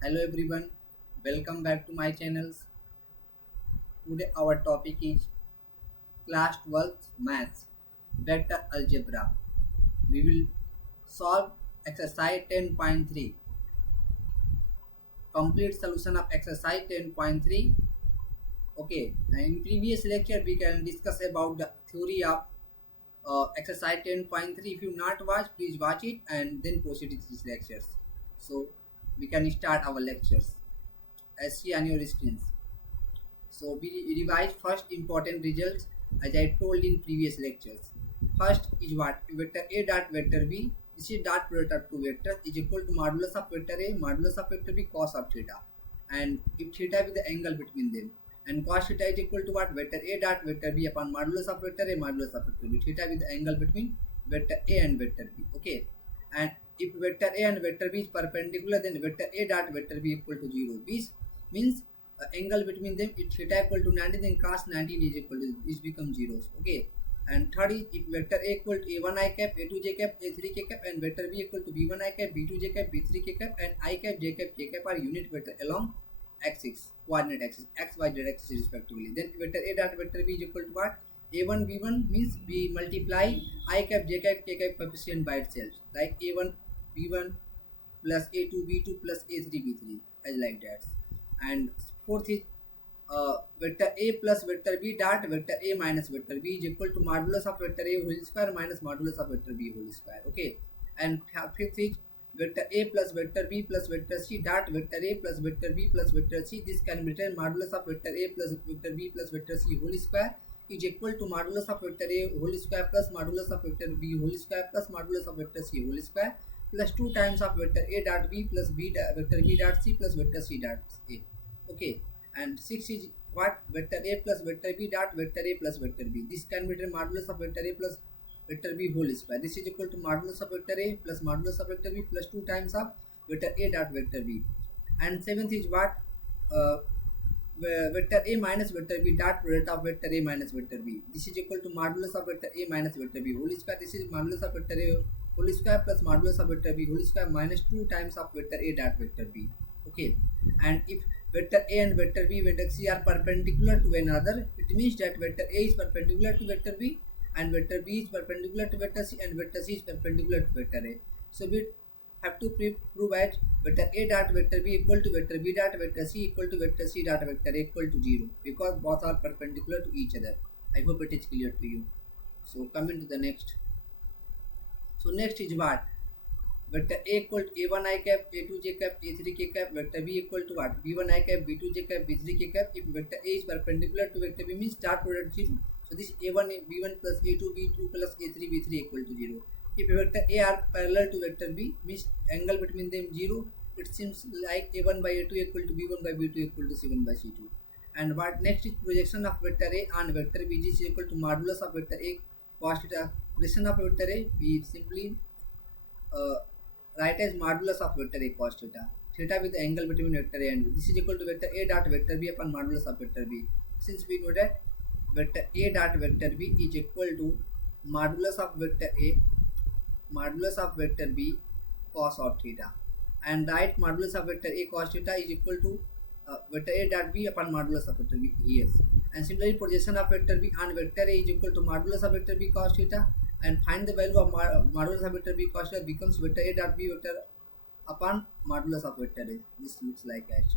Hello everyone, welcome back to my channels. Today our topic is Class 12th Maths, Vector Algebra. We will solve exercise 10.3. Complete solution of exercise 10.3. Okay, in previous lecture we can discuss about the theory of exercise 10.3. If you not watch, please watch it and then proceed with these lectures. So we can start our lectures as see on your screens. So we revise first important results as I told in previous lectures. First is what? Vector A dot vector B. This is dot product of two vectors is equal to modulus of vector A modulus of vector B cos of theta. And if theta is the angle between them. And cos theta is equal to what? Vector A dot vector B upon modulus of vector A modulus of vector B. Theta is the angle between vector A and vector B. Okay. And if vector A and vector B is perpendicular, then vector A dot vector B equal to 0. This means angle between them is theta equal to 90, then cos 19 is equal to this becomes zeros. Okay. And third is if vector A equal to a1 I cap, a2 j cap, a3 k cap, and vector B equal to b1 I cap, b2 j cap, b3 k cap, and I cap, j cap, k cap are unit vector along axis, coordinate axis, x, y, z axis respectively. Then vector A dot vector B is equal to what? A1 b1 means we multiply I cap, j cap, k cap coefficient by itself, like a1 b1 plus a2 b2 plus a3 b3 as like that. And fourth is vector A plus vector B dot vector A minus vector B is equal to modulus of vector A whole square minus modulus of vector B whole square. Okay. And fifth is vector A plus vector B plus vector C dot vector A plus vector B plus vector C. This can be written modulus of vector A plus vector B plus vector C whole square is equal to modulus of vector A whole square plus modulus of vector B whole square plus modulus of vector C whole square plus 2 times of vector A dot B plus vector B dot C plus vector C dot A. Okay. And 6 is what? Vector A plus vector B dot vector A plus vector B. This can be written modulus of vector A plus vector B whole square. This is equal to modulus of vector A plus modulus of vector B plus 2 times of vector A dot vector B. And 7th is what? Vector A minus vector B dot product of vector A minus vector B. This is equal to modulus of vector A minus vector B whole square. This is modulus of vector A whole square plus modulus of vector B whole square minus 2 times of vector A dot vector B. Okay. And if vector A and vector B vector C are perpendicular to another, it means that vector A is perpendicular to vector B and vector B is perpendicular to vector C and vector C is perpendicular to vector A. So we have to prove that vector A dot vector B equal to vector B dot vector C equal to vector C dot vector A equal to 0 because both are perpendicular to each other. I hope it is clear to you. So coming to the next. So next is what? Vector A equal to a1 I cap, a2 j cap, a3 k cap, vector B equal to what? b1 I cap, b2 j cap, b3 k cap. If vector A is perpendicular to vector B means dot product 0. So this a1 b1 plus a2 b2 plus a3 b3 equal to 0. If vector A are parallel to vector B means angle between them 0. It seems like a1 by a2 equal to b1 by b2 equal to c1 by c2. And what next is projection of vector A on vector B is equal to modulus of vector A cos theta. Projection of vector A we simply write as modulus of vector A cos theta. Theta with the angle between vector A and B. This is equal to vector A dot vector B upon modulus of vector B. Since we know that vector A dot vector B is equal to modulus of vector A modulus of vector B cos of theta. And write modulus of vector A cos theta is equal to vector A dot B upon modulus of vector B. Yes. And similarly projection of vector B on vector A is equal to modulus of vector B cos theta. And find the value of modulus of vector B cos theta becomes vector A dot B vector upon modulus of vector A. This looks like H.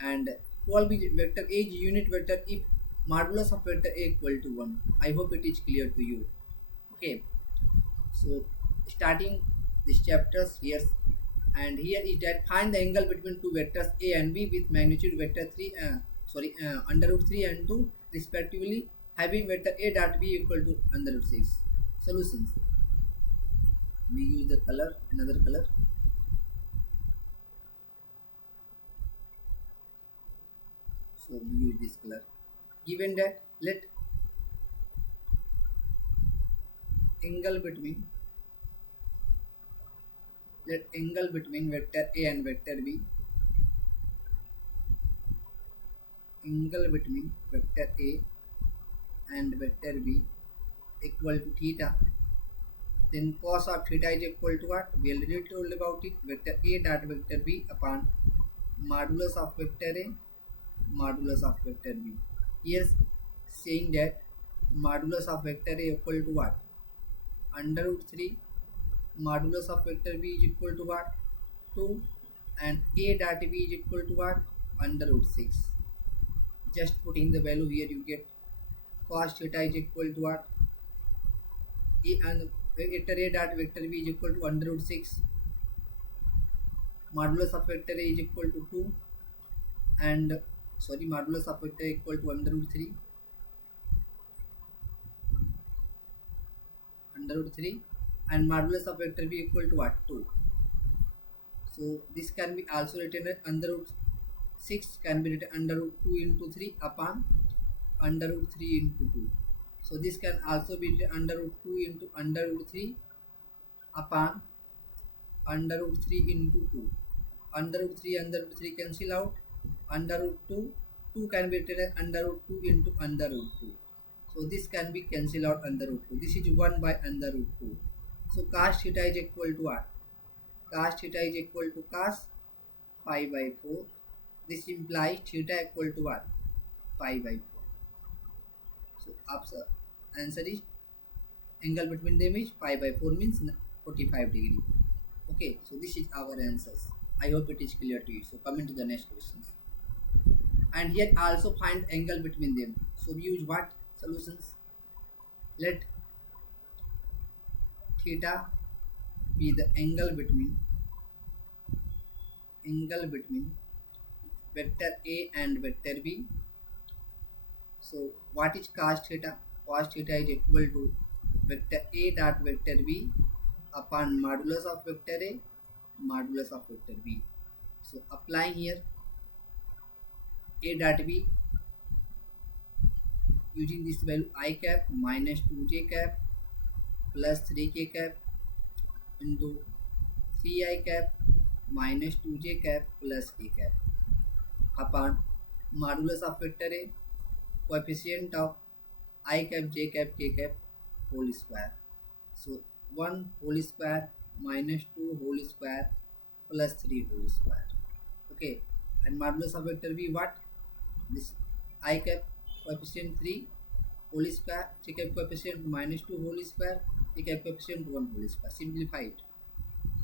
And 12 is vector A is unit vector if modulus of vector A equal to 1. I hope it is clear to you. Okay. So starting this chapters here, and here is that find the angle between two vectors A and B with magnitude vector 3 under root 3 and 2 respectively, having vector A dot B equal to under root 6. Solutions. We use the color, another color. So we use this color. Given that, let angle between vector A and vector B, angle between vector A and vector B equal to theta. Then cos of theta is equal to what? We already told about it. Vector A dot vector B upon modulus of vector A, modulus of vector B. Here saying that modulus of vector A equal to what? Under root 3. Modulus of vector B is equal to what? 2. And A dot B is equal to what? Under root 6. Just putting the value here, you get cos theta is equal to what? A and vector A dot vector B is equal to under root 6. Modulus of vector A is equal to 2. And modulus of vector equal to under root 3. Under root 3. And modulus of vector B equal to what? 2. So this can be also written as under root 6 can be written under root 2 into 3 upon under root 3 into 2. So this can also be written under root 2 into under root 3 upon under root 3 into 2. Under root 3 cancel out. Under root 2 can be written as under root 2 into under root 2. So this can be cancelled out under root 2. This is 1 by under root 2. So cos theta is equal to what? Cos theta is equal to cos pi by 4. This implies theta equal to what? Pi by 4. So answer is angle between them is pi by 4 means 45 degree. Okay, so this is our answers. I hope it is clear to you. So coming to the next questions. And here also find angle between them. So we use what solutions? Let theta be the angle between vector A and vector B. So what is cos theta? Cos theta is equal to vector A dot vector B upon modulus of vector A, modulus of vector B. So applying here A dot B using this value I cap minus 2j cap plus 3k cap into 3i cap minus 2j cap plus k cap upon modulus of vector A, coefficient of I cap, j cap, k cap whole square. So 1 whole square minus 2 whole square plus 3 whole square. Okay, and modulus of vector B what? This I cap coefficient 3 whole square, j cap coefficient minus 2 whole square, k cap coefficient 1 whole square. Simplify it.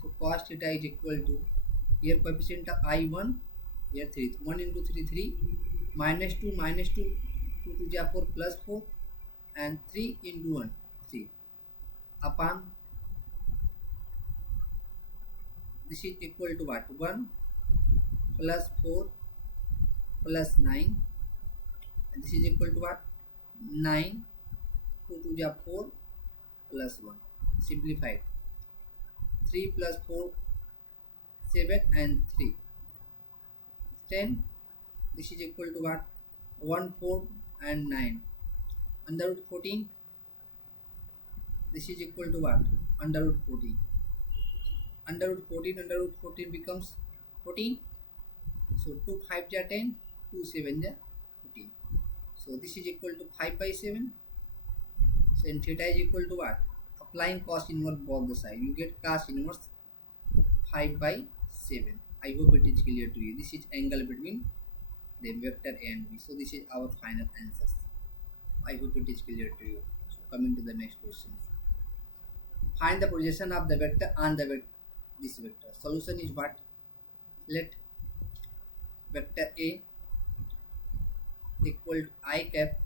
So cos theta is equal to here coefficient of I 1, here 3. 1 into 3 3 minus 2 2 to the 4 plus 4 and 3 into 1 3 upon this is equal to what? 1 plus 4 plus 9 and this is equal to what? 9 2 to the 4 plus 1. Simplified. 3 plus 4 7 and 3 10. This is equal to what? 1 4 and 9 under root 14. This is equal to what? Under root 14. Under root 14 becomes 14. So 2 5 ja 10, 2 7 ja 14. So this is equal to 5 by 7. So and theta is equal to what? Applying cos inverse both the side, you get cos inverse 5 by 7. I hope it is clear to you. This is angle between the vector A and B. So this is our final answers. I hope it is clear to you. So coming to the next questions. Find the projection of the vector on the this vector. Solution is what? Let vector A equal to I cap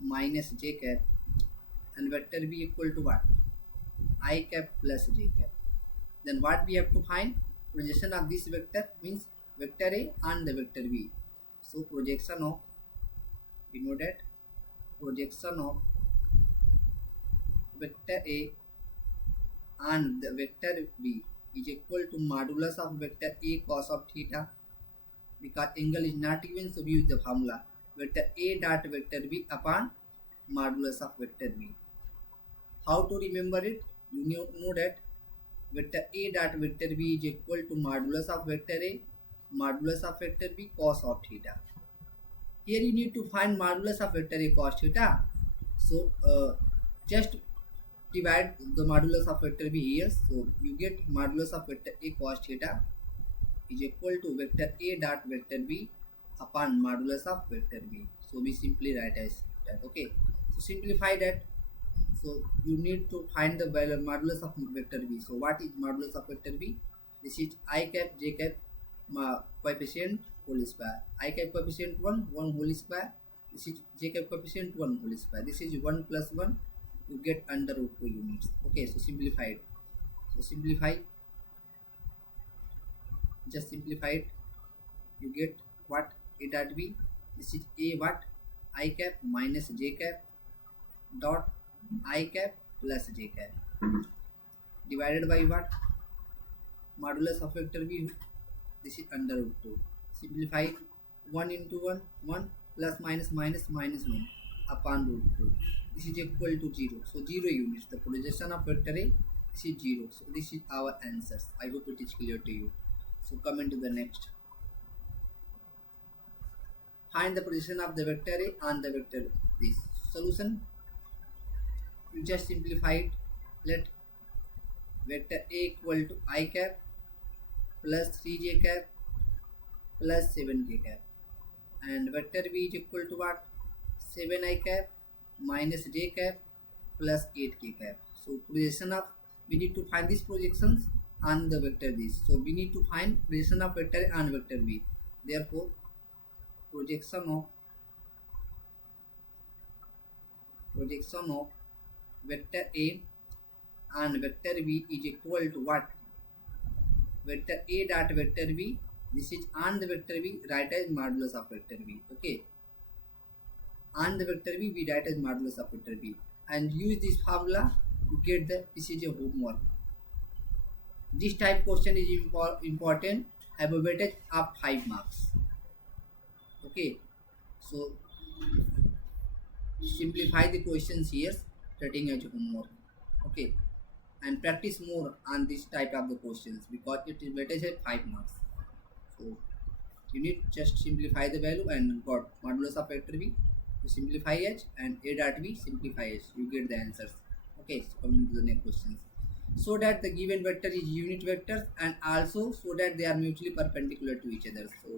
minus j cap and vector B equal to what? I cap plus j cap. Then what we have to find? Projection of this vector means vector A on the vector B. So projection of, we know that projection of vector A on the vector B is equal to modulus of vector A cos of theta. Because angle is not given, so we use the formula vector A dot vector B upon modulus of vector B. How to remember it? You know that vector A dot vector B is equal to modulus of vector A, modulus of vector B cos of theta. Here you need to find modulus of vector A cos theta. So just divide the modulus of vector B here. So you get modulus of vector A cos theta is equal to vector A dot vector B upon modulus of vector B. So we simply write as that. Okay, so simplify that. So you need to find the value modulus of vector B. So what is modulus of vector B? This is I cap j cap coefficient whole square. I cap coefficient 1 whole square. This is j cap coefficient 1 whole square. This is 1 plus 1. You get under root 2 units. Okay, so simplify it. So simplify. Just simplify it. You get what? A dot B. This is A what? I cap minus j cap dot I cap plus j cap divided by what? Modulus of vector B. This is under root 2. Simplify 1 into 1, 1 plus minus minus minus 1 upon root 2. This is equal to 0. So 0 units. The projection of vector A, this is 0. So this is our answers. I hope it is clear to you. So come into the next. Find the position of the vector A on the vector this. Solution. You just simplify it. Let vector A equal to I cap plus 3j cap plus 7k cap, and vector B is equal to what? 7i cap minus j cap plus 8k cap. So projection of, we need to find these projections on the vector this. So we need to find projection of vector A on vector B. Therefore projection of vector A on vector B is equal to what? Vector A dot vector B. This is on the vector B, write as modulus of vector B. Okay, on the vector B, we write as modulus of vector B, and use this formula to get the, this is a homework. This type question is important, have a weightage of 5 marks. Okay, so simplify the questions here, writing as homework. Okay, and practice more on this type of the questions because it is weightage at 5 marks. So you need just simplify the value and got modulus of vector B. You simplify H and A dot B simplify H. You get the answers. Okay, so coming to the next questions. So that the given vector is unit vectors and also so that they are mutually perpendicular to each other. So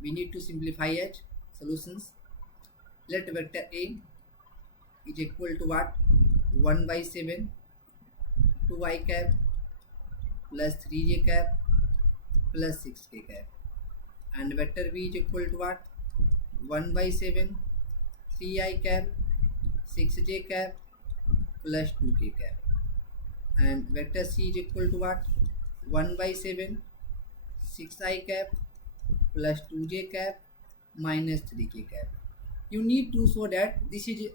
we need to simplify H. Solutions. Let vector A is equal to what? 1 by 7 2i cap plus 3j cap plus 6k cap, and vector B is equal to what? 1 by 7 3i cap 6j cap plus 2k cap, and vector C is equal to what? 1 by 7 6i cap plus 2j cap minus 3k cap. You need to show that this is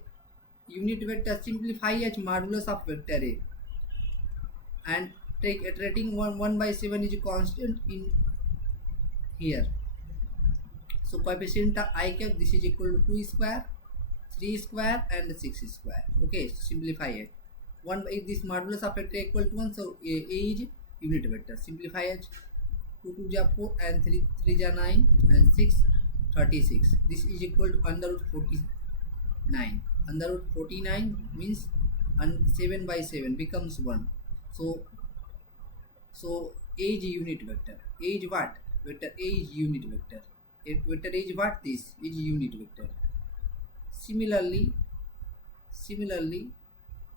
unit vector. Simplify as modulus of vector A, and take a rating 1 by 7 is a constant in here. So coefficient of I cap, this is equal to 2 square, 3 square and 6 square. Okay, so simplify it. 1 by this modulus of vector equal to 1, so A is unit vector. Simplify it. 2 2 ja 4 and 3 3 ja 9 and 6 36. This is equal to under root 49. Under root 49 means 7 by 7 becomes 1. So A is unit vector. A is what? Vector A is unit vector. Vector A is what? This is unit vector. Similarly,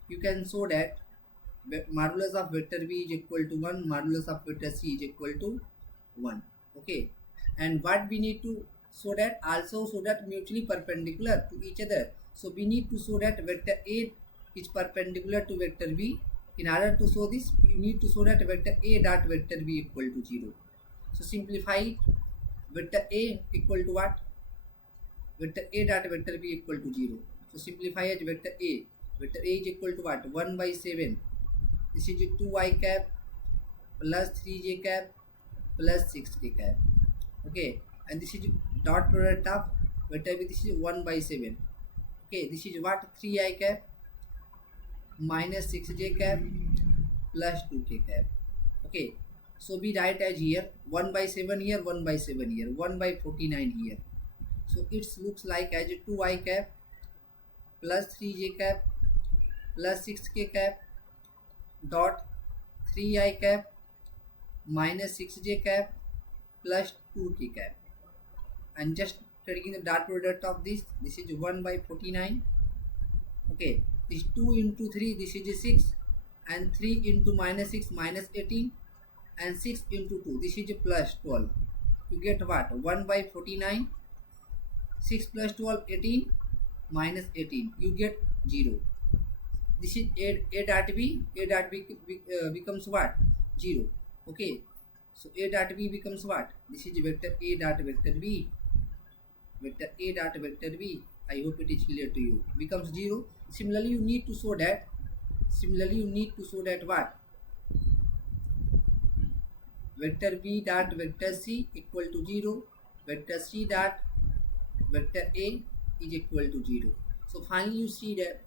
you can show that modulus of vector B is equal to 1, modulus of vector C is equal to 1. Okay, and what we need to show that also so that mutually perpendicular to each other. So we need to show that vector A is perpendicular to vector B. In order to show this, you need to show that vector A dot vector B equal to 0. So simplify it. Vector A equal to what? Vector A dot vector B equal to 0. So simplify as vector A. Vector A is equal to what? 1 by 7. This is 2i cap plus 3j cap plus 6k cap. Okay, and this is dot product of vector B. This is 1 by 7. Okay, this is what? 3i cap minus 6j cap plus 2k cap. Okay, so we write as here 1 by 7 here, 1 by 7 here, 1 by 49 here. So it looks like as 2i cap plus 3j cap plus 6k cap dot 3i cap minus 6j cap plus 2 t cap, and just taking the dot product of this is 1 by 49. Okay, this 2 into 3, this is 6, and 3 into minus 6 minus 18, and 6 into 2, this is plus 12. You get what? 1 by 49, 6 plus 12, 18, minus 18, you get 0. This is a dot b, becomes what? 0. Okay, so a dot b becomes what? This is vector a dot vector b, vector a dot vector b. I hope it is clear to you. Becomes 0. Similarly, you need to show that. What? Vector b dot vector c equal to 0. Vector c dot vector a is equal to 0. So finally, you see that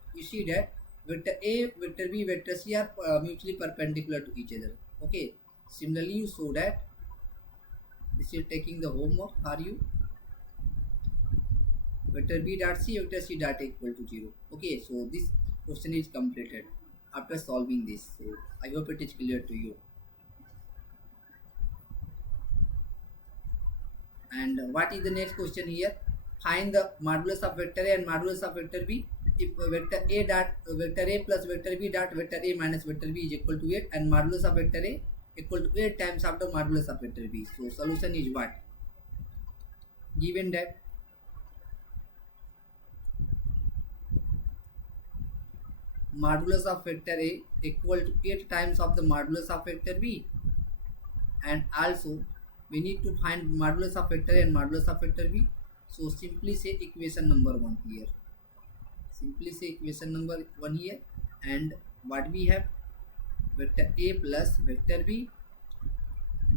vector a, vector b, vector c are mutually perpendicular to each other. Okay. Similarly, you show that. This is taking the homework for you. Vector b dot c, vector c dot equal to 0. Okay, so this question is completed after solving this. So I hope it is clear to you. And what is the next question here? Find the modulus of vector a and modulus of vector b. If vector a plus vector b dot vector a minus vector b is equal to 8, and modulus of vector a equal to 8 times of the modulus of vector b. So solution is what? Given that modulus of vector a equal to 8 times of the modulus of vector b, and also we need to find modulus of vector a and modulus of vector b. So simply say equation number 1 here. And what we have? Vector a plus vector b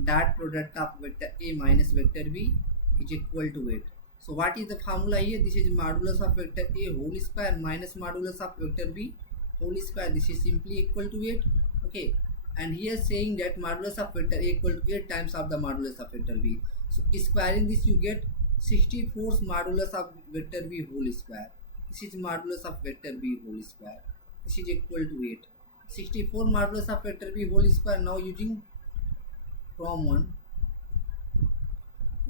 dot product of vector a minus vector b is equal to 8. So what is the formula here? This is modulus of vector a whole square minus modulus of vector b whole square. This is simply equal to 8. Okay, and here saying that modulus of vector a equal to 8 times of the modulus of vector b. So squaring this, you get 64 modulus of vector b whole square. This is modulus of vector b whole square. This is equal to 8. 64 modulus of vector b whole square. Now using from 1.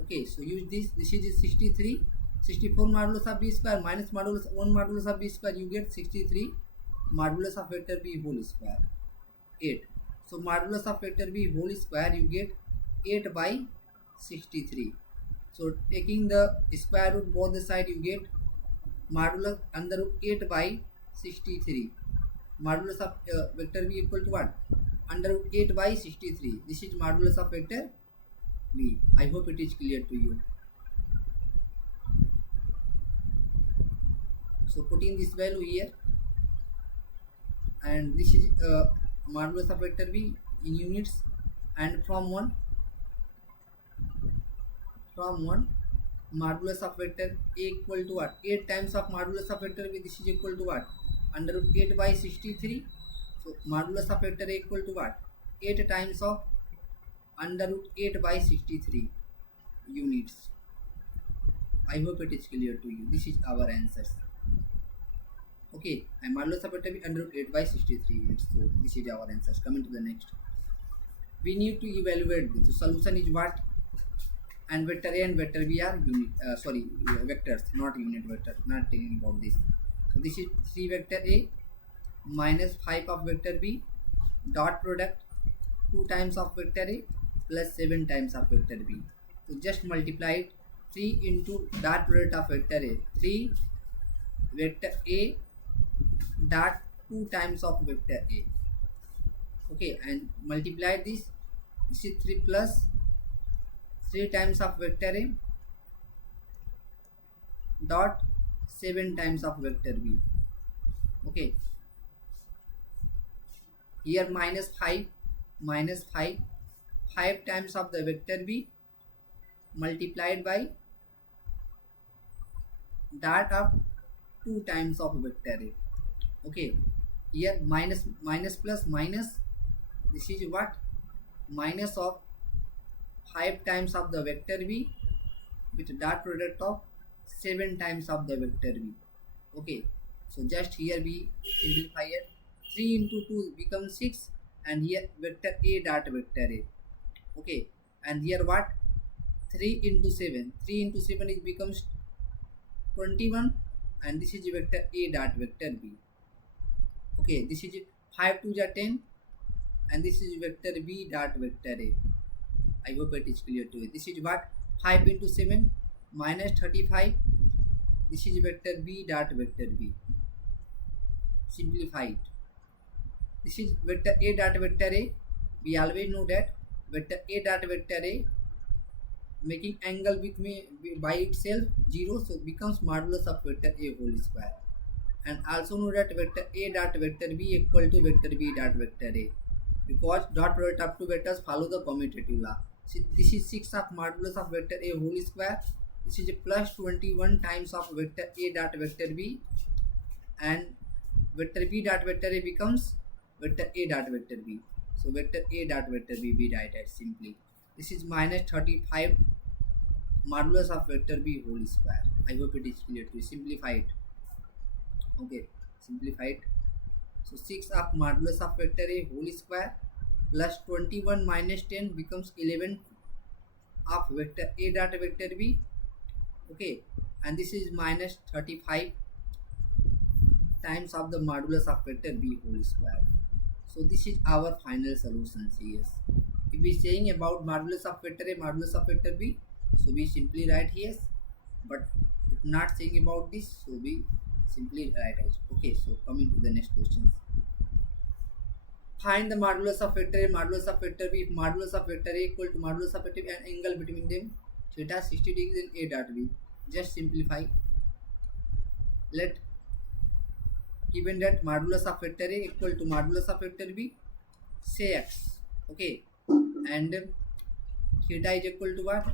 Okay, so use this. This is 63. 64 modulus of b square minus modulus 1 modulus of b square. You get 63 modulus of vector b whole square. 8. So modulus of vector b whole square, you get 8 by 63. So taking the square root both the side, you get modulus under root 8 by 63. Modulus of vector b equal to what? Under root 8 by 63. This is modulus of vector b. I hope it is clear to you. So putting this value here, and this is modulus of vector b in units, and from 1 modulus of vector a equal to what? 8 times of modulus of vector b. This is equal to what? Under root 8 by 63. So modulus of vector a equal to what? 8 times of under root 8 by 63 units. I hope it is clear to you. This is our answers. Okay, and modulus of vector b under root 8 by 63 units. So this is our answers. Coming to the next, we need to evaluate this. So solution is what? And vector a and vector b are vectors, not unit vector. Not telling about this. So this is 3 vector a minus 5 of vector b dot product 2 times of vector a plus 7 times of vector b. So just multiply it. 3 into dot product of vector a, 3 vector a dot 2 times of vector a. Okay, and multiply this. This is 3 plus 3 times of vector a dot 7 times of vector b. Okay, here minus 5 times of the vector b multiplied by dot of 2 times of vector a. Okay, here minus plus minus. This is what? Minus of 5 times of the vector b with dot product of 7 times of the vector b. Okay, so just here we simplify it. 3 into 2 becomes 6, and here vector a dot vector a. Okay, and here what? 3 into 7. 3 into 7 it becomes 21, and this is vector A dot vector B. Okay, this is 5 to 10, and this is vector B dot vector A. I hope it is clear to you. This is what? 5 into 7 minus 35. This is vector B dot vector B. Simplify it. This is vector A dot vector A. We always know that vector A dot vector A making angle with me by itself 0, so becomes modulus of vector A whole square. And also know that vector A dot vector B equal to vector B dot vector A, because dot product of two vectors follow the commutative law. So this is 6 of modulus of vector A whole square. This is a plus 21 times of vector A dot vector B, and vector B dot vector A becomes vector A dot vector B. So vector A dot vector B be written simply. This is minus 35 modulus of vector B whole square. I hope it is clear to you. Simplify it. Okay, simplify it. So 6 of modulus of vector A whole square plus 21 minus 10 becomes 11 of vector A dot vector B. Okay, and this is minus 35 times of the modulus of vector B whole square. So this is our final solution. Yes, if we saying about modulus of vector A, modulus of vector B, so we simply write yes, but if not saying about this, so we simply write as. Okay, so coming to the next questions. Find the modulus of vector A, modulus of vector B. If modulus of vector A equal to modulus of vector B and angle between them theta 60 degrees in A dot B. Just simplify. Let given that modulus of vector A equal to modulus of vector B, say x. Okay, and theta is equal to what?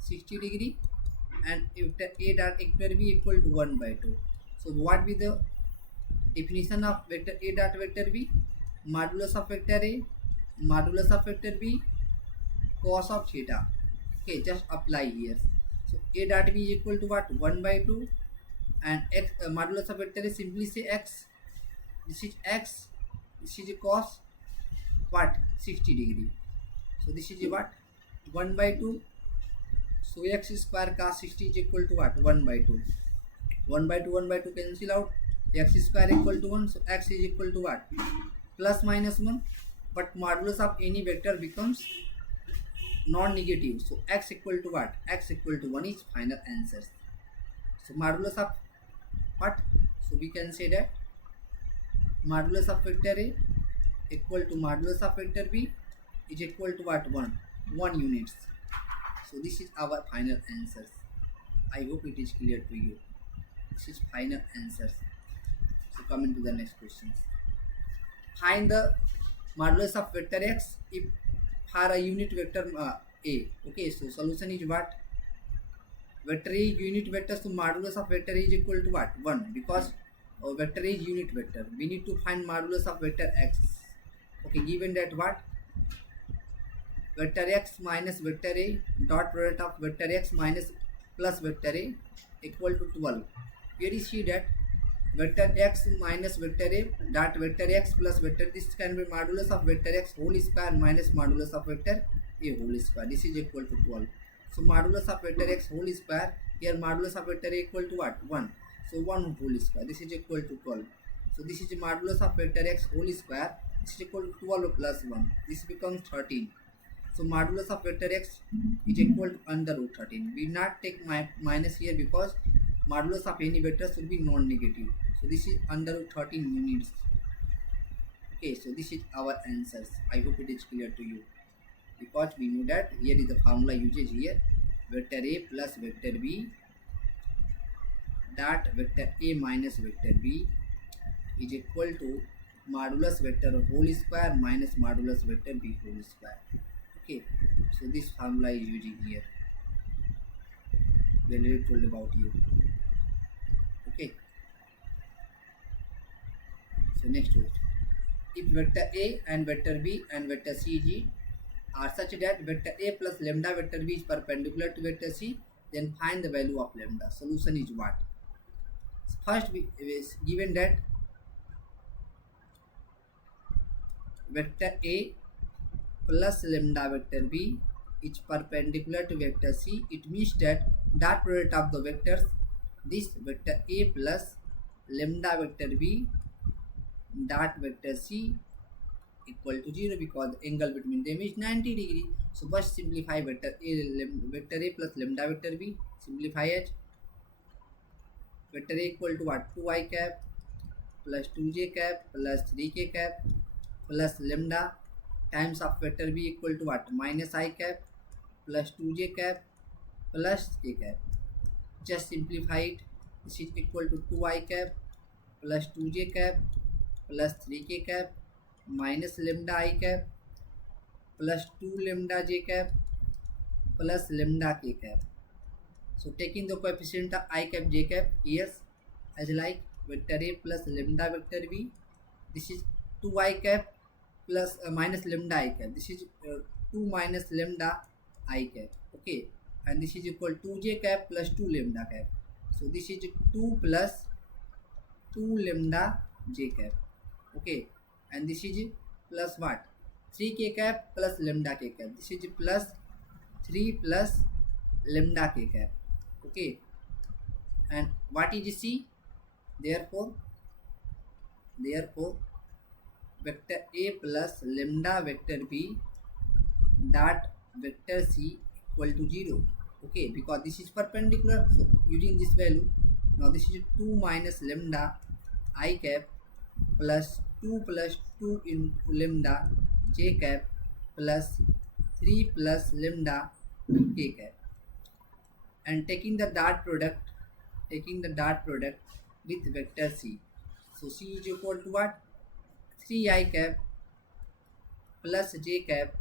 60 degree, and vector A dot vector B equal to 1 by 2. So what be the definition of vector A dot vector B? Modulus of vector A, modulus of vector B, cos of theta. Okay, just apply here. So A dot B is equal to what? 1 by 2, and x modulus of vector A, simply say x. This is x. This is a cos what? 60 degree. So this is a what? 1 by 2. So x square cos 60 is equal to what? 1 by 2. 1 by 2, 1 by 2 cancel out. X square equal to 1. So x is equal to what? Plus minus 1. But modulus of any vector becomes non-negative. So x equal to what? X equal to 1 is final answer. So modulus of what? So we can say that modulus of vector A equal to modulus of vector B is equal to what? 1 units. So this is our final answers. I hope it is clear to you. This is final answers. So coming to the next questions. Find the modulus of vector x if for a unit vector A. Okay, so solution is what? Vector A is unit vector, so modulus of vector A is equal to what? 1, because vector A is unit vector. We need to find modulus of vector x. Okay, given that what? Vector x minus vector A dot product of vector x minus plus vector A equal to 12. Here you see that vector x minus vector A dot vector x plus vector, this can be modulus of vector x whole square minus modulus of vector A whole square. This is equal to 12. So modulus of vector x whole square, here modulus of vector A equal to what? 1. So 1 whole square. This is equal to 12. So this is the modulus of vector x whole square. This is equal to 12 plus 1. This becomes 13. So modulus of vector x is equal to under root 13. We not take minus here because modulus of any vector should be non-negative. So this is under root 13 units. Okay, so this is our answers. I hope it is clear to you. Because we know that here is the formula usage here. Vector A plus vector B dot vector A minus vector B is equal to modulus vector whole square minus modulus vector B whole square. Okay, so this formula is using here. We already told about you. Okay, so next one. If vector A and vector B and vector CG are such that vector A plus lambda vector B is perpendicular to vector C, then find the value of lambda. Solution is what? First, we is given that vector A plus lambda vector B is perpendicular to vector C, it means that dot product of the vectors, this vector A plus lambda vector B dot vector C equal to 0 because the angle between them is 90 degree. So first simplify vector A plus lambda vector B. Simplify it. Vector A equal to what? 2i cap plus 2j cap plus 3k cap plus lambda times of vector B equal to what? Minus I cap plus 2j cap plus k cap. Just simplify it. This is equal to 2i cap plus 2j cap plus 3k cap minus lambda I cap plus 2 lambda j cap plus lambda k cap. So taking the coefficient of I cap j cap here as like vector A plus lambda vector B. This is 2i cap plus minus lambda I cap. This is 2 minus lambda I cap. Okay, and this is equal to 2j cap plus 2 lambda cap. So this is 2 plus 2 lambda j cap. Okay, and this is plus what? 3k cap plus lambda k cap. This is plus 3 plus lambda k cap. Okay, and what is C? Therefore vector A plus lambda vector B dot vector C equal to 0. Okay, because this is perpendicular, so using this value, now this is 2 minus lambda I cap plus 2 into lambda j cap plus 3 plus lambda k cap, and taking the dot product with vector C. So C is equal to what? 3i cap plus j cap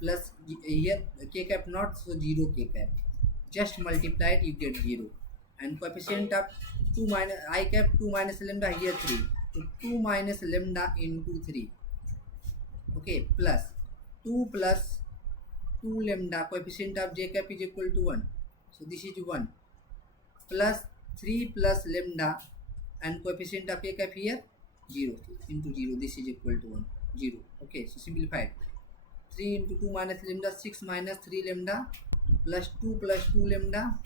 plus here k cap not, so 0 k cap. Just multiply it, you get 0. And coefficient of 2 minus I cap 2 minus lambda, here 3. So 2 minus lambda into 3. Okay, plus 2 plus 2 lambda, coefficient of j cap is equal to 1. So this is 1 plus 3 plus lambda and coefficient of k cap here 0 into 0. This is equal to 1, 0. Okay, so simplify it. 3 into 2 minus lambda, 6 minus 3 lambda plus 2 lambda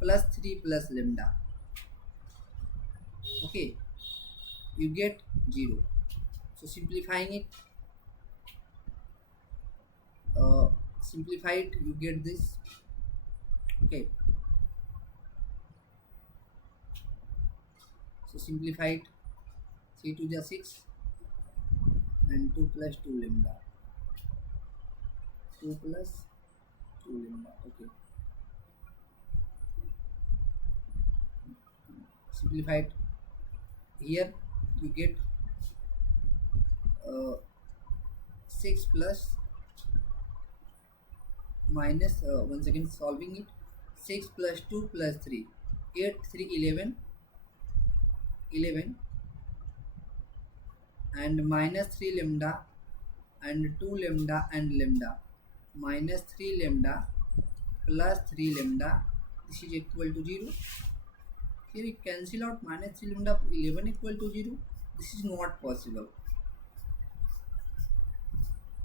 plus 3 plus lambda. Okay, you get 0. So simplifying it, you get this. Okay, so simplify it. 3 to the 6 and 2 plus 2 lambda. 2 plus 2 lambda. Okay, simplify it. Here you get 6 plus minus once again solving it, 6 plus 2 plus 3, 8 3 11 and minus 3 lambda and 2 lambda and lambda minus 3 lambda plus 3 lambda, this is equal to 0. Here you cancel out minus 3 lambda 11 equal to 0. This is not possible.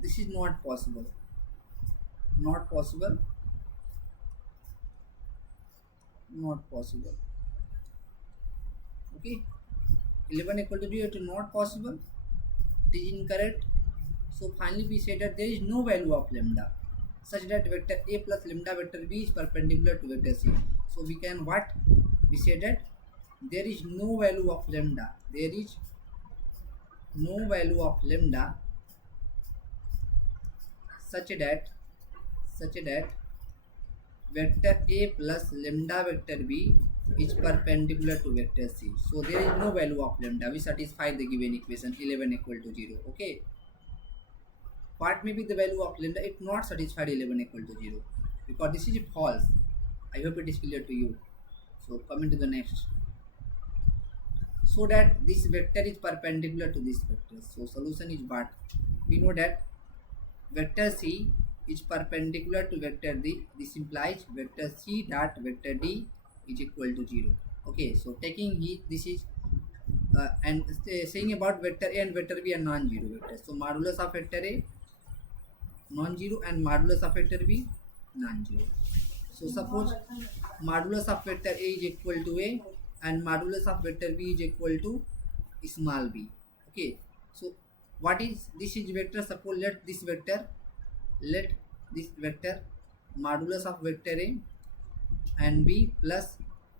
This is not possible. Not possible. Not possible. Okay, 11 equal to 0, it is not possible. It is incorrect. So finally we say that there is no value of lambda such that vector A plus lambda vector B is perpendicular to vector C. So we can what? We say that there is no value of lambda. There is no value of lambda such that vector A plus lambda vector B is perpendicular to vector C. So there is no value of lambda. We satisfy the given equation 11 equal to 0. Okay. What may be the value of lambda? It not satisfied 11 equal to 0 because this is false. I hope it is clear to you. So coming to the next. So that this vector is perpendicular to this vector. So solution is what? We know that vector C is perpendicular to vector D. This implies vector C dot vector D is equal to 0. Okay, so taking this is and saying about vector A and vector B are non-zero vectors. So modulus of vector A non-zero, and modulus of vector b non-zero. So suppose modulus of vector a is equal to a and modulus of vector b is equal to small b. Okay, so what is this is vector? Suppose let this vector modulus of vector a and b plus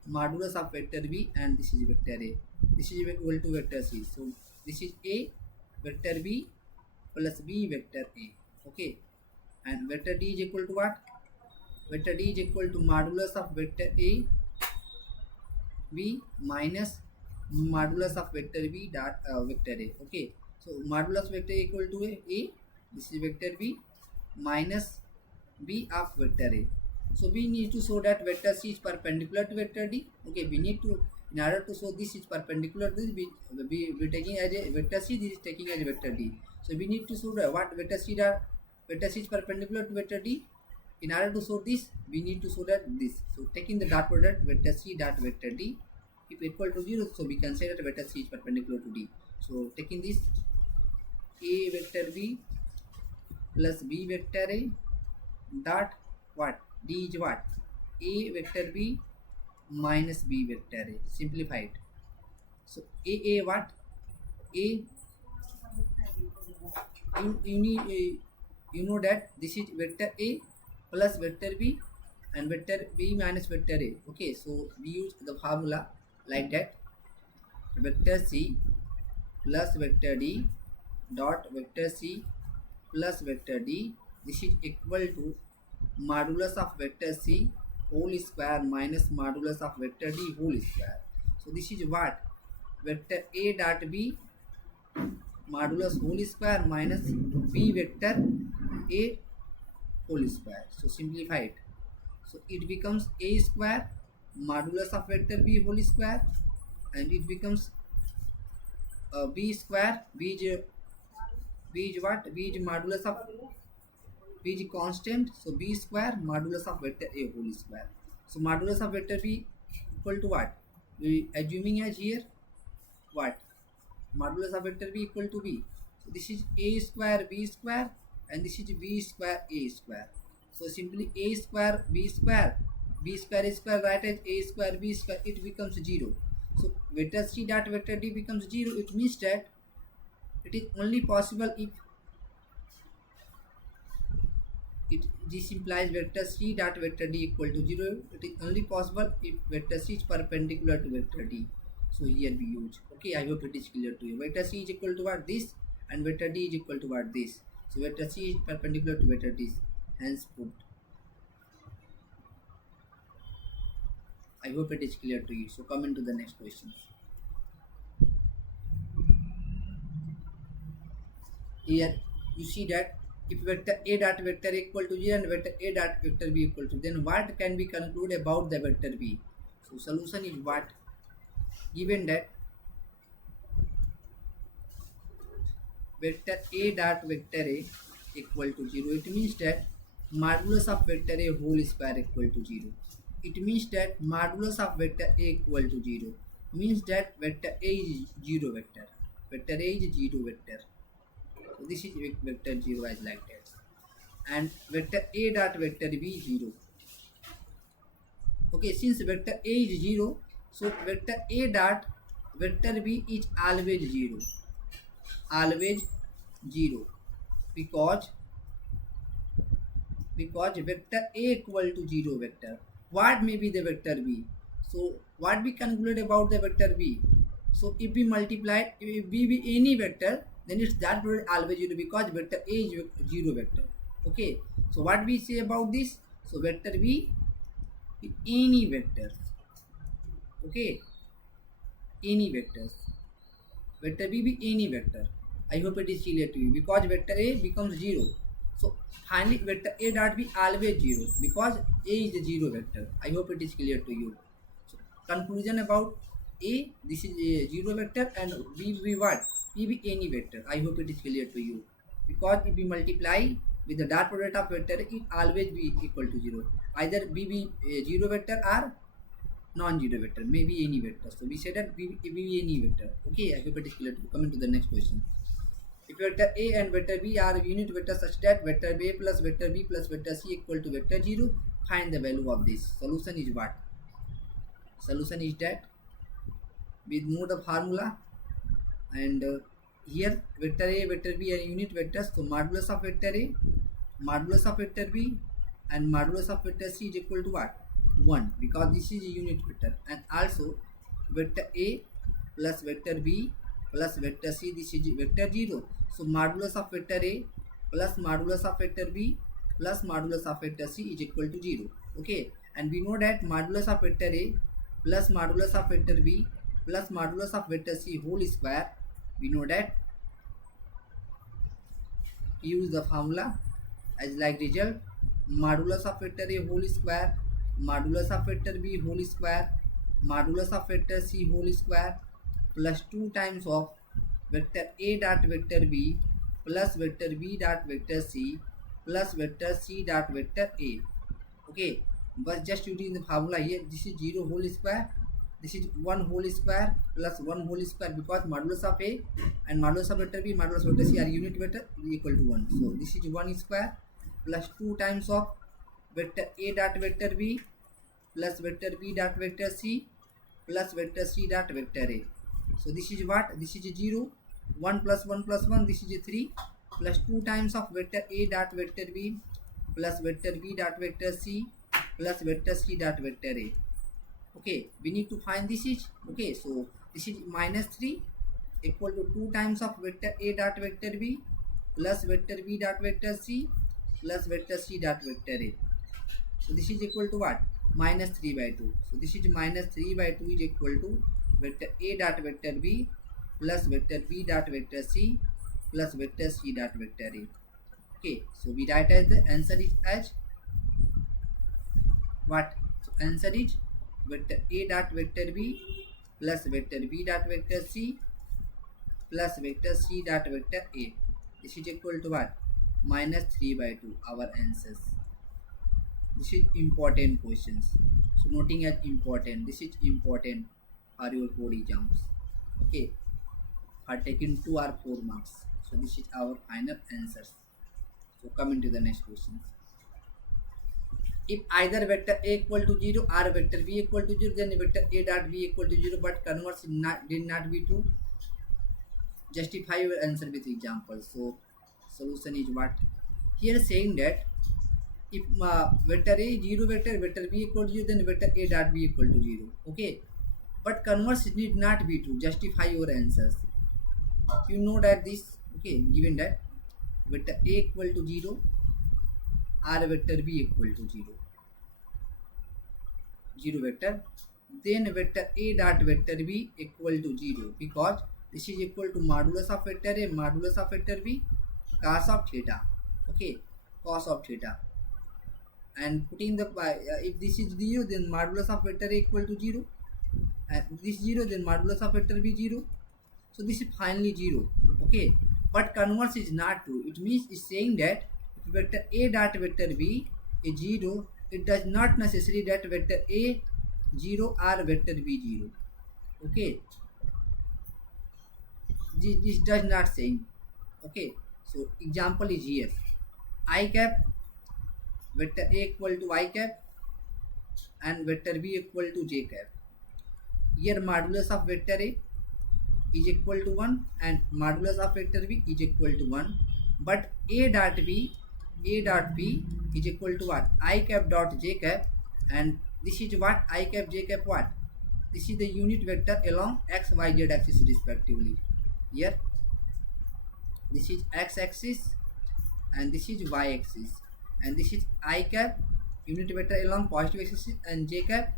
modulus of vector b, and this is vector a. This is equal to vector c. So this is a vector b plus b vector a. Okay, and vector d is equal to what? Vector d is equal to modulus of vector a b minus modulus of vector b dot vector a. Okay, so modulus vector equal to a, this is vector b minus b of vector a. So we need to show that vector c is perpendicular to vector d. Okay, we need to, in order to show this is perpendicular to this, we taking as a vector c, this is taking as a vector d. So we need to show that what vector c is perpendicular to vector d. In order to show this, we need to show that this. So taking the dot product vector c dot vector d, if equal to 0, so we can say that vector c is perpendicular to d. So taking this, a vector b plus b vector a dot what? D is what? A vector b minus b vector a. Simplified. So a what? A, you know that this is vector a plus vector b and vector b minus vector a. Okay, so we use the formula like that: vector c plus vector d dot vector c plus vector d, this is equal to modulus of vector c whole square minus modulus of vector d whole square. So this is what? Vector a dot b modulus whole square minus b vector a whole square. So simplified. So it becomes a square modulus of vector b whole square, and it becomes b square. B is what? B is modulus of b is constant. So b square modulus of vector a whole square. So modulus of vector b equal to what? We assuming as here what? Modulus of vector b equal to b. So this is a square b square, and this is b square a square. So simply a square b square is square right as a square b square, it becomes 0. So vector c dot vector d becomes 0. It means that it is only possible if this implies vector c dot vector d equal to 0. It is only possible if vector c is perpendicular to vector d. So here we use. Okay, I hope it is clear to you. Vector c is equal to what? This, and vector d is equal to what? This. So vector c is perpendicular to vector d. Hence put. I hope it is clear to you. So come into the next question. Here you see that if vector a dot vector equal to 0 and vector a dot vector b equal to, then what can be concluded about the vector b? So solution is what? Given that vector a dot vector a equal to 0, it means that modulus of vector a whole square equal to 0. It means that modulus of vector a equal to 0 means that vector a is 0 vector. Vector a is 0 vector. So this is vector 0 as like that. And vector a dot vector b is 0. Okay, since vector a is 0, so vector a dot vector b is always 0. Always 0. Because vector a equal to 0 vector. What may be the vector b? So what we conclude about the vector b? So if we multiply, if b be any vector, then it's that product always 0, because vector a is 0 vector. Okay, so what we say about this? So vector b is any vectors. Okay, any vectors. Vector b be any vector. I hope it is clear to you, because vector a becomes 0. So finally vector a dot be always 0, because a is a 0 vector. I hope it is clear to you. So conclusion about a, this is a 0 vector, and b be what? B be any vector. I hope it is clear to you, because if we multiply with the dot product of vector, it always be equal to 0. Either b be a 0 vector or non-zero vector, maybe any vector. So we say that b be any vector. Okay, I hope it is clear to you. Coming to the next question. If vector A and vector B are unit vectors such that vector A plus vector B plus vector C equal to vector 0, find the value of this. Solution is what? Solution is that with know the formula, and here vector A, vector B are unit vectors, so modulus of vector A, modulus of vector B and modulus of vector C is equal to what? 1, because this is a unit vector. And also vector A plus vector B plus vector C, this is vector 0, so modulus of vector A plus modulus of vector B plus modulus of vector C is equal to 0. Okay, and we know that modulus of vector A plus modulus of vector B plus modulus of vector C whole square, we know that, use the formula as like result, modulus of vector A whole square, modulus of vector B whole square, modulus of vector C whole square plus 2 times of vector A dot vector B plus vector B dot vector C plus vector C dot vector A. Okay, but just using the formula here, this is 0 whole square, this is 1 whole square plus 1 whole square, because modulus of A and modulus of vector B, modulus of vector C are unit vector, equal to 1. So this is 1 square plus 2 times of vector A dot vector B plus vector B dot vector C plus vector C dot vector A. So this is what? This is 0, 1 plus 1 plus 1, this is 3, plus 2 times of vector A dot vector B plus vector B dot vector C plus vector C dot vector A. Okay, we need to find this is, okay, so this is minus 3 equal to 2 times of vector A dot vector B plus vector B dot vector C plus vector C dot vector A. So this is equal to what? Minus 3 by 2. So this is minus 3 by 2 is equal to vector A dot vector B plus vector B dot vector C plus vector C dot vector A. Okay, so we write as the answer is as what? So answer is vector A dot vector B plus vector B dot vector C plus vector C dot vector A. This is equal to what? Minus 3 by 2, our answers. This is important questions. So noting as important, this is important for your board exams. Okay, are taken 2 or 4 marks. So this is our final answers. So coming to the next questions. If either vector A equal to 0 or vector B equal to 0, then vector A dot B equal to 0, but converse did not be true. Justify your answer with examples. So solution is what? Here saying that if vector A is 0 vector, vector B equal to 0, then vector A dot B equal to 0. Okay, but converse need not be true. Justify your answers. You know that this, okay, given that vector A equal to 0 or vector B equal to 0, 0 vector, then vector A dot vector B equal to 0, because this is equal to modulus of vector A, modulus of vector B, cos of theta. Okay, cos of theta. And putting the if this is 0, then modulus of vector A equal to 0, and this 0, then modulus of vector B 0. So this is finally 0. Okay, but converse is not true. It means it's saying that if vector A dot vector B is 0, it does not necessarily that vector A 0 or vector B 0. Okay, this does not saying. Okay, so example is here. I cap, vector A equal to I cap and vector B equal to J cap. Here modulus of vector A is equal to 1 and modulus of vector B is equal to 1, but A dot B is equal to what? I cap dot J cap, and this is what? I cap J cap what? This is the unit vector along x, y, z axis respectively. Here this is x axis and this is y axis, and this is I cap unit vector along positive axis and J cap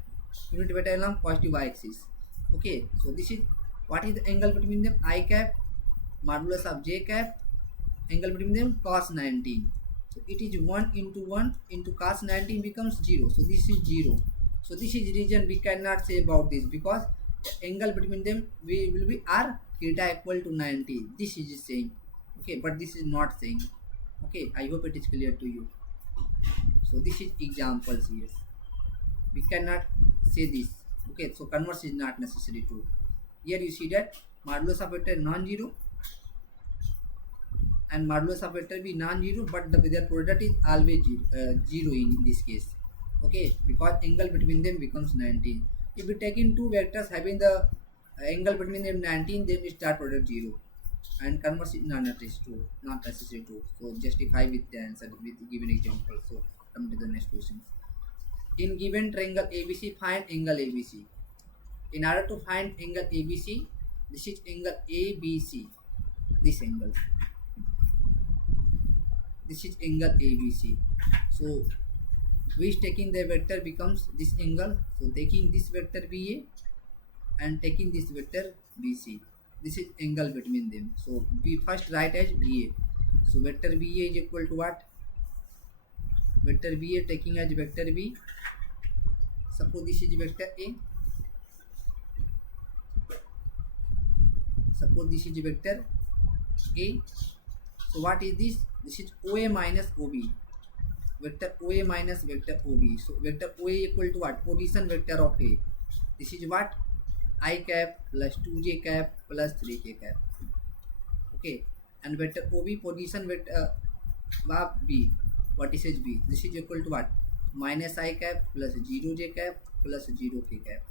unit vector along positive y axis. Okay, so this is what is the angle between them? I cap modulus of J cap, angle between them cos 19. So it is 1 into cos 19 becomes 0. So this is 0. So this is reason we cannot say about this, because the angle between them will be r theta equal to 90. This is saying. Okay, but this is not saying. Okay, I hope it is clear to you. So this is examples here. We cannot say this. Okay, so converse is not necessary true. Here you see that modulus of vector non-zero and modulus of vector be non-zero, but their product is always zero in this case. Okay, because angle between them becomes 19. If we take in two vectors having the angle between them 19, then its dot product 0, and conversely not true, not necessary true. So justify with the answer with given example. So come to the next question. In given triangle ABC, find angle ABC. In order to find angle ABC, this is angle ABC. This angle. This is angle ABC. So which taking the vector becomes this angle. So taking this vector BA and taking this vector BC. This is angle between them. So we first write as BA. So vector BA is equal to what? Vector BA taking as vector B. Suppose this is vector A. Suppose this is vector A. So what is this? This is OA minus OB. Vector OA minus vector OB. So vector OA equal to what? Position vector of A. This is what? I cap plus 2j cap plus 3k cap. Okay. And vector OB position vector B. What is B? This is equal to what? Minus I cap plus 0j cap plus 0k cap.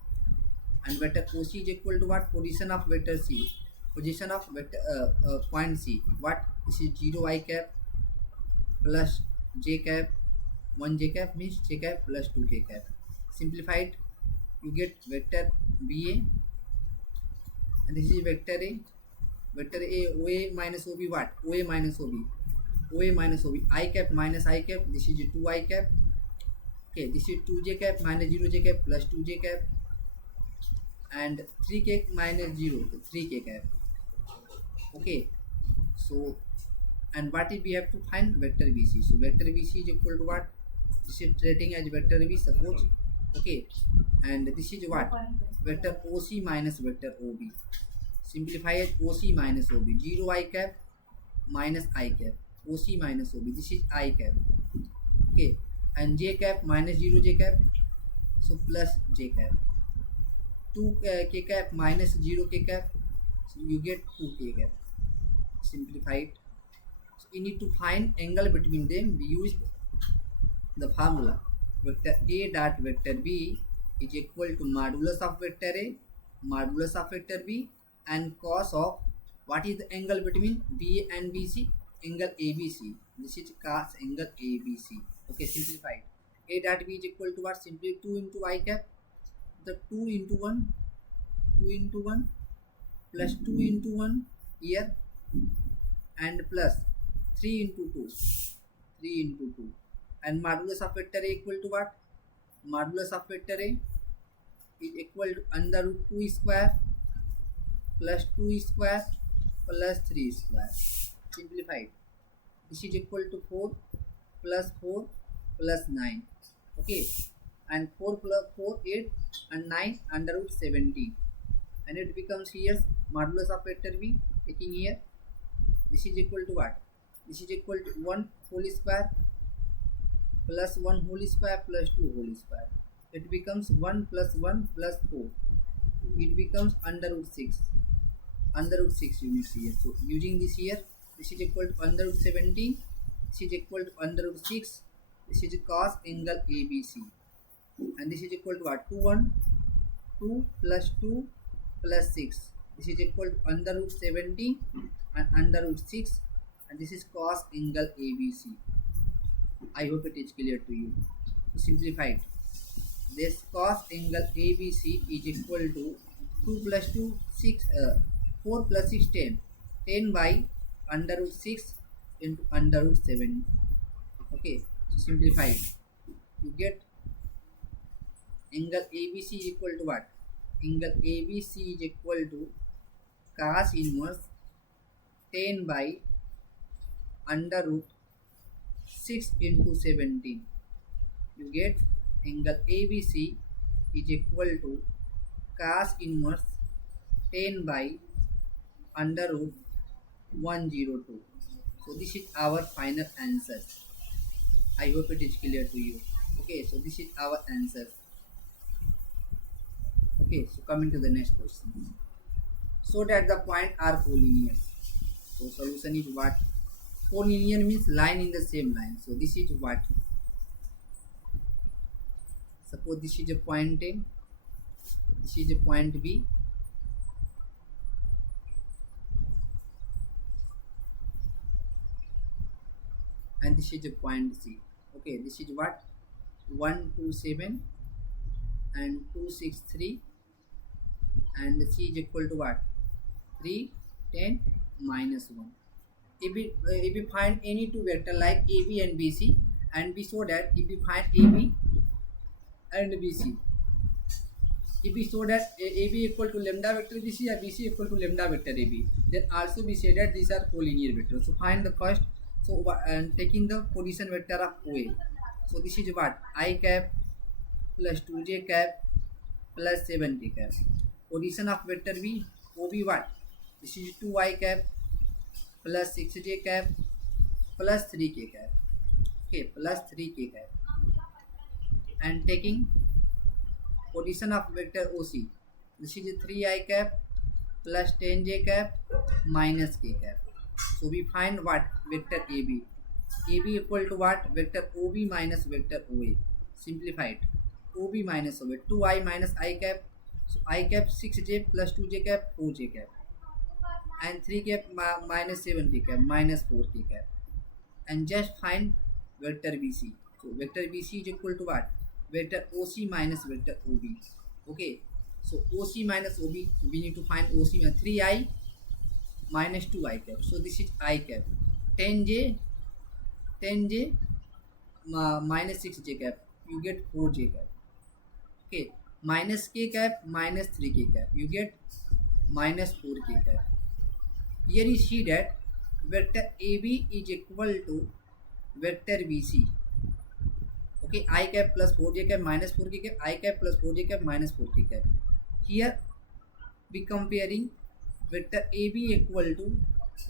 And vector OC is equal to what? Position of vector C. Position of vector point C. What? This is 0 I cap plus j cap. 1 j cap means j cap plus 2k cap. Simplified, you get vector BA, and this is vector A. Vector A, OA minus OB, what? OA minus OB. OA minus OB. I cap minus I cap. This is 2 I cap. Okay, this is 2j cap minus 0j cap plus 2j cap. And 3k minus 0, 3k cap. Okay, so and what if we have to find vector BC? So vector BC is equal to what? This is treating as vector B, suppose. Okay, and this is what? Vector OC minus vector OB. Simplify as OC minus OB. 0 I cap minus I cap. OC minus OB. This is I cap. Okay, and j cap minus 0 j cap. So plus j cap. 2 k cap minus 0 k cap. So you get 2 k cap. Simplified. So you need to find angle between them. We use the formula. Vector A dot vector B is equal to modulus of vector A, modulus of vector B, and cos of what is the angle between BA and BC? Angle ABC. This is cos angle ABC. Okay, simplified. A dot B is equal to what? Simply 2 into I cap. The 2 into 1 plus 2 into 1 here, and plus 3 into 2, and modulus of vector A equal to what? Modulus of vector A is equal to under root 2 square plus 2 square plus 3 square. Simplified. This is equal to 4 plus 4 plus 9. Okay, and 4 plus 4 8 and 9 under root 17, and it becomes here modulus of vector B taking here. This is equal to what? This is equal to 1 whole square plus 1 whole square plus 2 whole square. It becomes 1 plus 1 plus 4. It becomes under root 6. Under root 6 units here. So using this here, this is equal to under root 17. This is equal to under root 6. This is cos angle ABC. And this is equal to what? 2 plus 2 plus 6. This is equal to under root 17 and under root 6. And this is cos angle ABC. I hope it is clear to you. Simplified. This cos angle ABC is equal to 2 plus 2 6 4 plus 6 10. 10 by under root 6 into under root 7. Okay, so simplified. You get angle ABC is equal to what? Angle ABC is equal to cos inverse 10 by under root 6 into 17. You get angle ABC is equal to cos inverse 10 by under root 102. So this is our final answer. I hope it is clear to you. Okay, so this is our answer. Okay, so coming to the next question. So that the point are collinear. So solution is what? Collinear means line in the same line. So this is what? Suppose this is a point A, this is a point B, and this is a point C. Okay, this is what? 1 2 7 and 2 6 3, and C is equal to what? 3 10 minus 1. If we find any two vector like AB and BC, and we show that if we find AB and BC, if we show that AB equal to lambda vector BC or BC equal to lambda vector AB, then also we say that these are collinear vectors. So find the first. So and taking the position vector of OA. So this is what? I cap plus 2j cap plus 7k cap. Position of vector B, OB what? This is 2i cap plus 6j cap plus 3k cap. Okay, plus 3k cap. And taking position of vector OC, this is 3i cap plus 10j cap minus k cap. So we find what? Vector AB. AB equal to what? Vector OB minus vector OA. Simplified. OB minus OA. 2i minus I cap. So I cap 6j plus 2j cap 4j cap. And 3 cap minus 7k cap minus 4k cap. And just find vector BC. So vector BC is equal to what? Vector OC minus vector OB. Okay. So OC minus OB, we need to find OC minus 3i minus 2i cap. So this is I cap. 10j minus 6j cap. You get 4j cap. Okay. Minus k cap minus 3k cap. You get minus 4k cap. Here you see that vector AB is equal to vector BC. Okay, I cap plus 4j cap minus 4k cap, I cap plus 4j cap minus 4k cap. Here we comparing vector AB equal to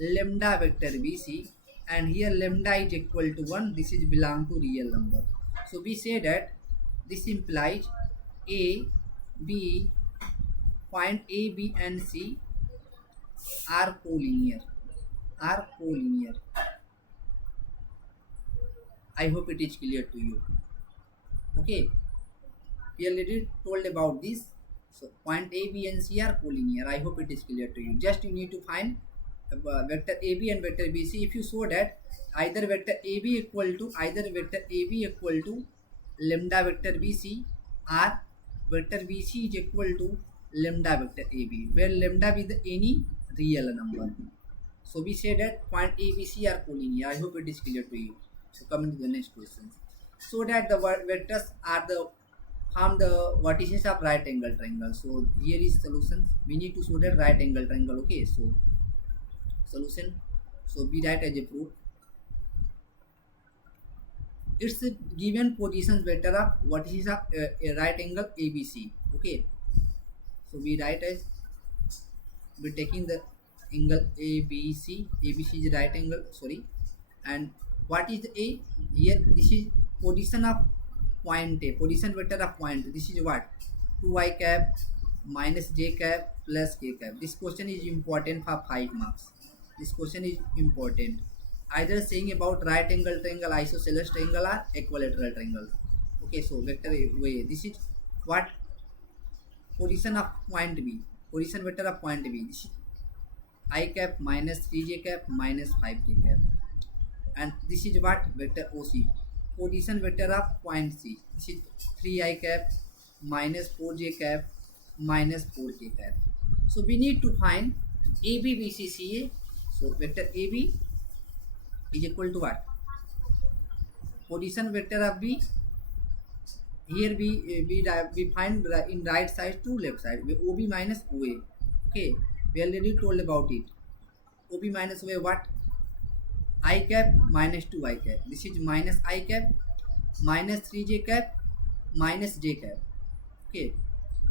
lambda vector BC, and here lambda is equal to 1. This is belong to real number. So we say that this implies A, B, point A, B and C are collinear. I hope it is clear to you. Okay, we already told about this. So point A, B and C are collinear. I hope it is clear to you. Just you need to find vector AB and vector BC. If you show that either vector AB equal to lambda vector BC, or vector BC is equal to lambda vector AB, where lambda is any real number. So we say that point ABC are collinear. I hope it is clear to you. So coming to the next question. So that the vectors are form the vertices of right angle triangle. So here is solution. We need to show that right angle triangle. Okay, so solution. So we write as a proof. It's a given positions vector of vertices of a right angle ABC. Okay, so we write as, we taking the angle ABC. ABC is right angle. Sorry, and what is the A? Here this is position of point A, position vector of point. This is what? 2i cap minus j cap plus k cap. This question is important for 5 marks. This question is important. Either saying about right angle triangle, isosceles triangle, or equilateral triangle. Okay, so vector way. This is what? Position of point B, position vector of point B. This is I cap minus 3j cap minus 5k cap. And this is what? Vector OC, position vector of point C. This is 3i cap minus 4j cap minus 4k cap. So we need to find AB, BC, CA. So vector AB is equal to what? Position vector of B. Here we find in right side to left side. OB minus OA. Okay, we already told about it. OB minus OA what? I cap minus 2i cap. This is minus I cap minus 3j cap minus j cap. Okay,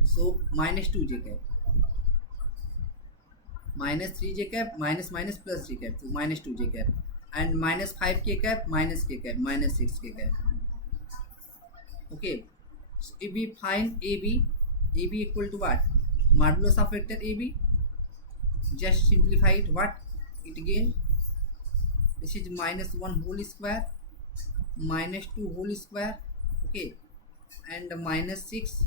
so minus 2j cap minus 3j cap minus minus plus j cap, so minus 2j cap, and minus 5k cap minus k cap minus 6k cap. Okay, so if we find AB equal to what? Modulus of vector AB. Just simplify it. What it again? This is minus 1 whole square, minus 2 whole square, okay, and minus 6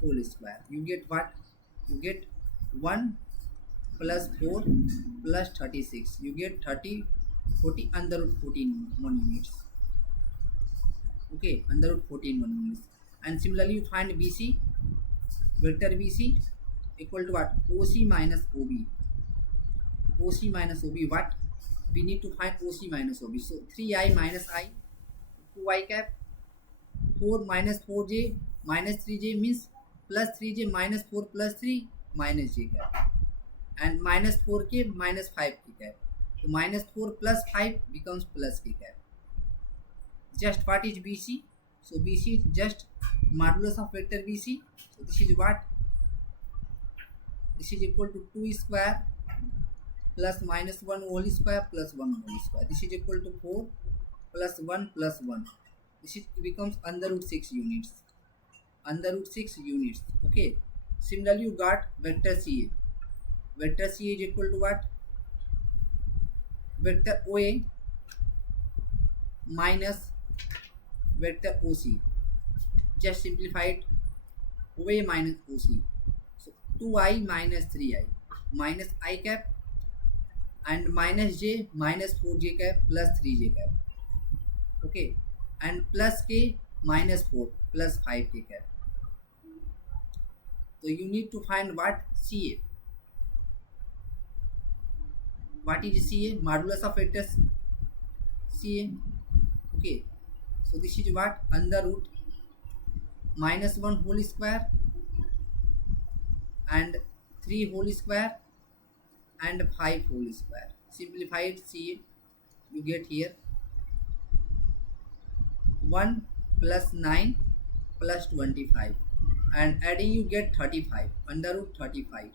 whole square. You get what? You get 1 plus 4 plus 36. You get 30, 40 under root 14 1 units. Okay, under root 14 1 units. And similarly, you find BC, vector BC equal to what? OC minus OB. OC minus OB, what? We need to find OC minus OB. So 3I minus I, 2I cap, 4 minus 4j minus 3j means plus 3j minus 4 plus 3 minus j cap, and minus 4k minus 5k cap. So minus 4 plus 5 becomes plus k cap. Just what is BC? So BC is just modulus of vector BC. So this is what? This is equal to 2 square plus minus 1 whole square plus 1 whole square. This is equal to 4 plus 1 plus 1. This is becomes under root 6 units. Under root 6 units. Okay. Similarly, you got vector CA. Vector CA is equal to what? Vector OA minus vector OC. Just simplify it. OA minus OC. So 2I minus 3I minus I cap and minus j minus 4j cap plus 3j cap. Okay, and plus k minus 4 plus 5k cap. So you need to find what? CA. What is CA? Modulus of vectors CA. Okay, so this is what? Under root minus 1 whole square and 3 whole square and 5 whole square. Simplified CA, you get here 1 plus 9 plus 25, and adding you get 35, under root 35,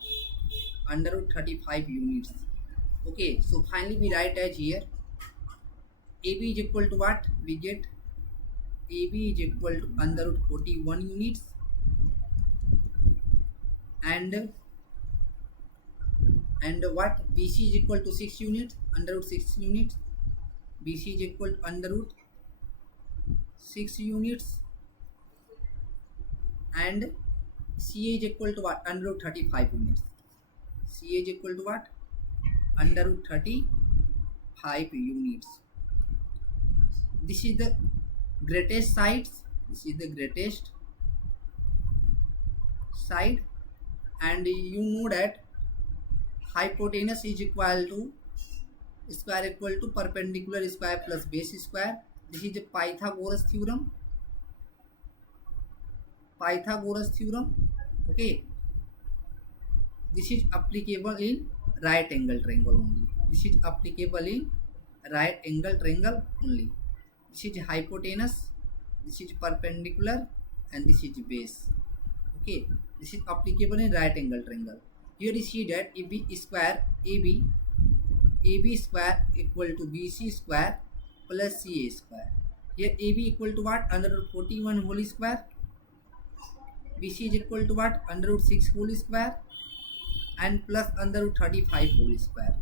under root 35 units. Okay, so finally we write as here AB is equal to what? We get AB is equal to under root 41 units, and what? BC is equal to 6 units, under root 6 units. BC is equal to under root 6 units, and CA is equal to what? Under root 35 units. CA is equal to what? Under root 35 units. This is the greatest sides. This is the greatest side, and you know that hypotenuse is equal to square equal to perpendicular square plus base square. This is the Pythagoras theorem. Pythagoras theorem. Okay. This is applicable in right angle triangle only. This is applicable in right angle triangle only. This is hypotenuse. This is perpendicular, and this is base. Okay. This is applicable in right angle triangle. Here you see that AB square AB square equal to BC square plus CA square. Here AB equal to what? Under root 41 whole square. BC is equal to what? Under root 6 whole square, and plus under root 35 whole square.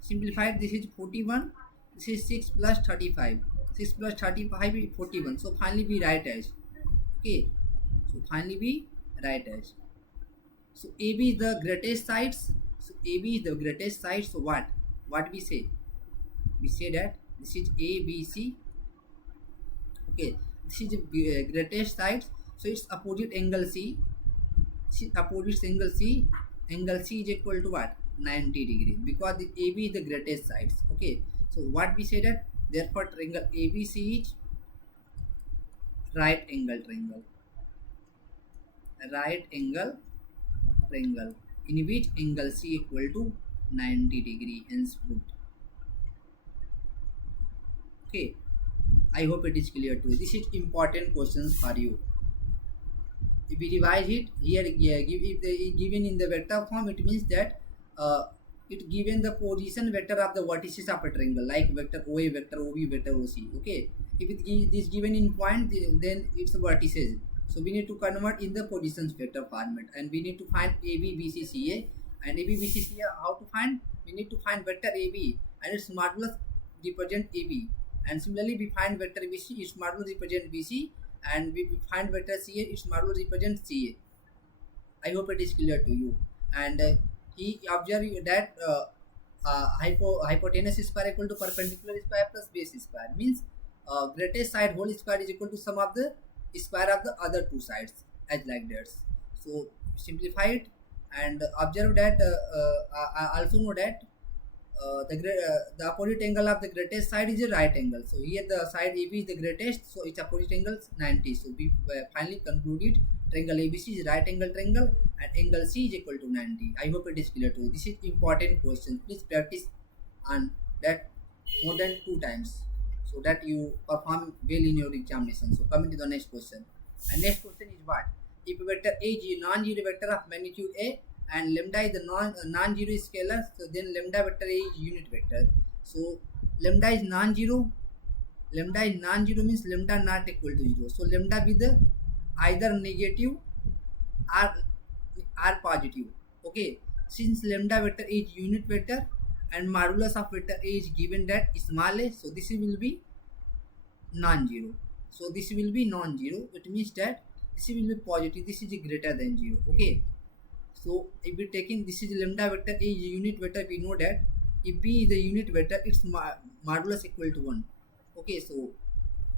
Simplified, this is 41. This is 6 plus 35. 6 plus 35 is 41. So finally we write as. Okay. So finally we write as. So AB is the greatest sides. So AB is the greatest side. So what? What we say? We say that this is ABC. Okay. This is the greatest side. So it's opposite angle C. Opposite angle C. Angle C is equal to what? 90 degree. Because the AB is the greatest sides. Okay. So what we say that? Therefore triangle ABC is right angle triangle. Right angle triangle in which angle C equal to 90 degree, hence proved. Okay, I hope it is clear to you. This is important questions for you. If we revise it here, if they given in the vector form, it means that it given the position vector of the vertices of a triangle, like vector OA, vector OB, vector OC. Okay, if it is given in point, then it's vertices. So we need to convert in the positions vector format, and we need to find AB, BC, CA, and AB, BC, CA. How to find? We need to find vector AB, and its modulus represent AB. And similarly, we find vector BC, its modulus represent BC, and we find vector CA, its modulus represent CA. I hope it is clear to you. And he observed that hypotenuse square equal to perpendicular square plus base square, means greatest side whole square is equal to sum of the square of the other two sides, as like that. So simplify it and observe that also know that the opposite angle of the greatest side is a right angle. So here the side AB is the greatest, so its opposite angle is 90. So we finally concluded triangle ABC is right angle triangle and angle C is equal to 90. I hope it is clear to you. This is important question. Please practice on that more than 2 times so that you perform well in your examination. So coming to the next question. And next question is what? If vector A is a non-zero vector of magnitude A and lambda is the non-zero scalar, so then lambda vector A is unit vector. So lambda is non-zero. Lambda is non-zero means lambda not equal to 0. So lambda with the either negative or positive. Okay, since lambda vector is unit vector and modulus of vector A is given that small a, so this will be non-zero. So this will be non-zero. It means that this will be positive. This is greater than 0. Okay. So if we taking this is lambda vector A is unit vector, we know that if B is the unit vector, its modulus equal to 1. Okay, so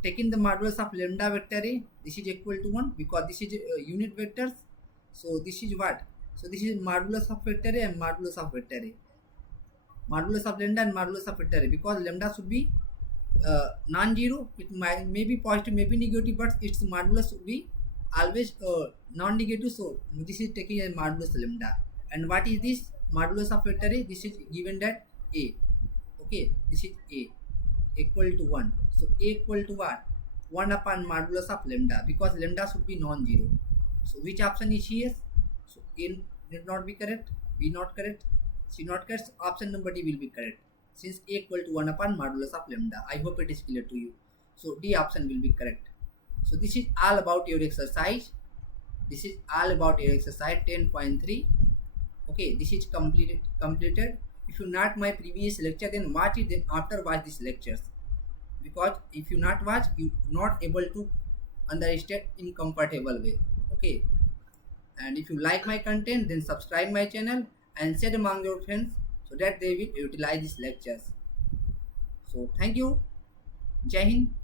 taking the modulus of lambda vector A, this is equal to 1 because this is unit vectors. So this is what? So this is modulus of vector A and modulus of vector A. Modulus of lambda and modulus of vector A, because lambda should be non-zero. It may be positive, may be negative, but its modulus should be always non-negative. So this is taking a modulus lambda. And what is this modulus of vector A? This is given that A. Okay, this is A equal to 1. So A equal to what? 1 upon modulus of lambda, because lambda should be non-zero. So which option is here? So A need not be correct, B not correct, C not correct. Option number D will be correct, since A equal to 1 upon modulus of lambda. I hope it is clear to you. So D option will be correct. So this is all about your exercise. This is all about your exercise 10.3. Okay, this is completed. If you not my previous lecture, then watch it, then after watch these lectures, because if you not watch, you not able to understand in comfortable way. Okay, and if you like my content, then subscribe my channel and share among your friends so that they will utilize these lectures. So thank you. Jai Hind.